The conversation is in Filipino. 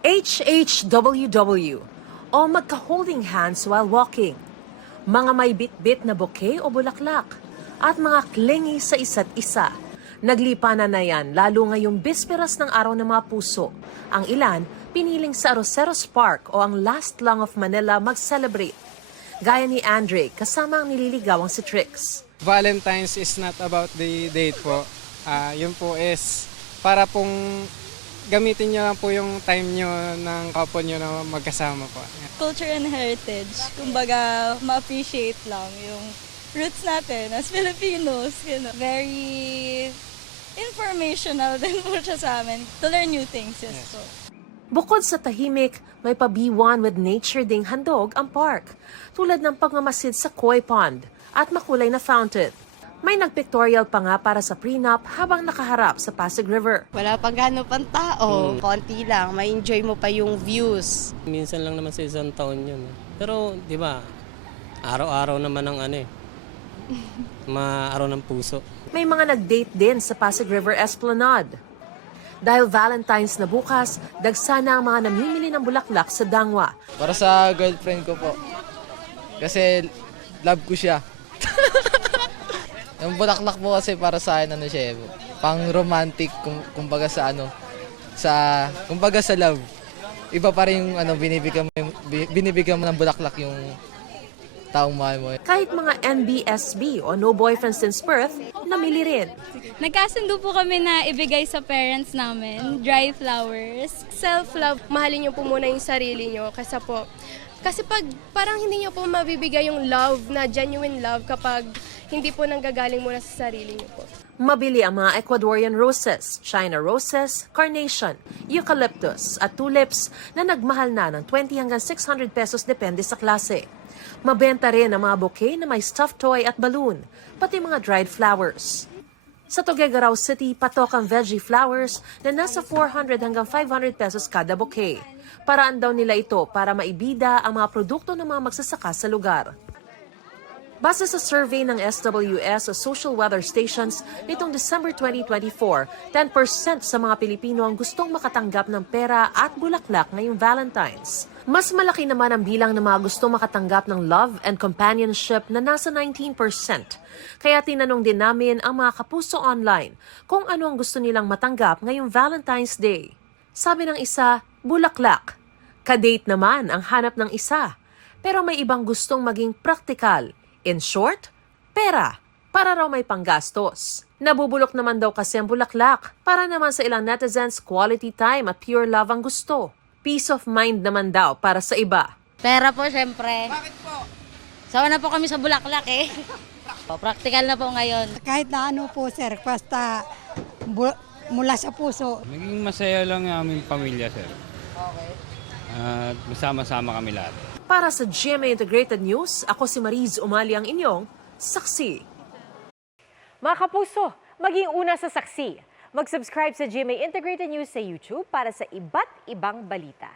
HHWW o magka-holding hands while walking. Mga may bit-bit na bouquet o bulaklak at mga clingy sa isa't isa. Naglipanan na yan lalo ngayong bisperas ng Araw ng Mga Puso. Ang ilan, piniling sa Aroseros Park o ang Last Lang of Manila mag-celebrate. Gaya ni Andre, kasama ang nililigawang si Trix. Valentine's is not about the date po. Yun po is para pong gamitin nyo lang po yung time nyo ng couple nyo na magkasama po. Culture and heritage. Kumbaga, ma-appreciate lang yung roots natin as Filipinos. You know. Very informational din po siya sa amin. To learn new things, yes po. Bukod sa tahimik, may pa-B1 with nature ding handog ang park, tulad ng pagmamasid sa koi pond at makulay na fountain. May nagpictorial pa nga para sa prenup habang nakaharap sa Pasig River. Wala pang gano'n pang tao. Konti lang, may enjoy mo pa yung views. Minsan lang naman sa isang taon yun. Pero, di ba, araw-araw naman ang araw ng puso. May mga nag-date din sa Pasig River Esplanade. Dahil Valentine's na bukas, dagsana ang mga namimili ng bulaklak sa Dangwa. Para sa girlfriend ko po. Kasi love ko siya. Yung bulaklak po kasi para sa akin siya, pang romantic kumbaga sa kumbaga sa love. Iba pa rin yung binibigyan mo ng bulaklak yung taong mahal mo. Kahit mga NBSB o No Boyfriend Since Birth, namili rin. Nagkasundo po kami na ibigay sa parents namin, dry flowers. Self-love, mahalin niyo po muna yung sarili niyo kasi pag parang hindi niyo po mabibigay yung love na genuine love kapag hindi po nanggagaling muna sa sarili niyo po. Mabili ang mga Ecuadorian roses, China roses, carnation, eucalyptus at tulips na nagmahal na ng 20 hanggang 600 pesos depende sa klase. Mabenta rin ang mga bouquet na may stuffed toy at balloon, pati mga dried flowers. Sa Tuguegarao City, patok ang veggie flowers na nasa 400 hanggang 500 pesos kada bouquet. Paraan daw nila ito para maibida ang mga produkto ng mga magsasaka sa lugar. Base sa survey ng SWS o Social Weather Stations nitong December 2024, 10% sa mga Pilipino ang gustong makatanggap ng pera at bulaklak ngayong Valentine's. Mas malaki naman ang bilang ng mga gustong makatanggap ng love and companionship na nasa 19%. Kaya tinanong din namin ang mga kapuso online kung ano ang gusto nilang matanggap ngayong Valentine's Day. Sabi ng isa, bulaklak. Kadate naman ang hanap ng isa. Pero may ibang gustong maging praktikal. In short, pera. Para raw may panggastos. Nabubulok naman daw kasi ang bulaklak. Para naman sa ilang netizens, quality time at pure love ang gusto. Peace of mind naman daw para sa iba. Pera po, syempre. Bakit po? Sawa na po kami sa bulaklak eh. Practical na po ngayon. Kahit na ano po sir, basta mula sa puso. Naging masaya lang ang aming pamilya, sir. Okay. At masama-sama kami lahat. Para sa GMA Integrated News, ako si Mariz Umali ang inyong saksi. Mga kapuso, maging una sa saksi. Mag-subscribe sa GMA Integrated News sa YouTube para sa iba't ibang balita.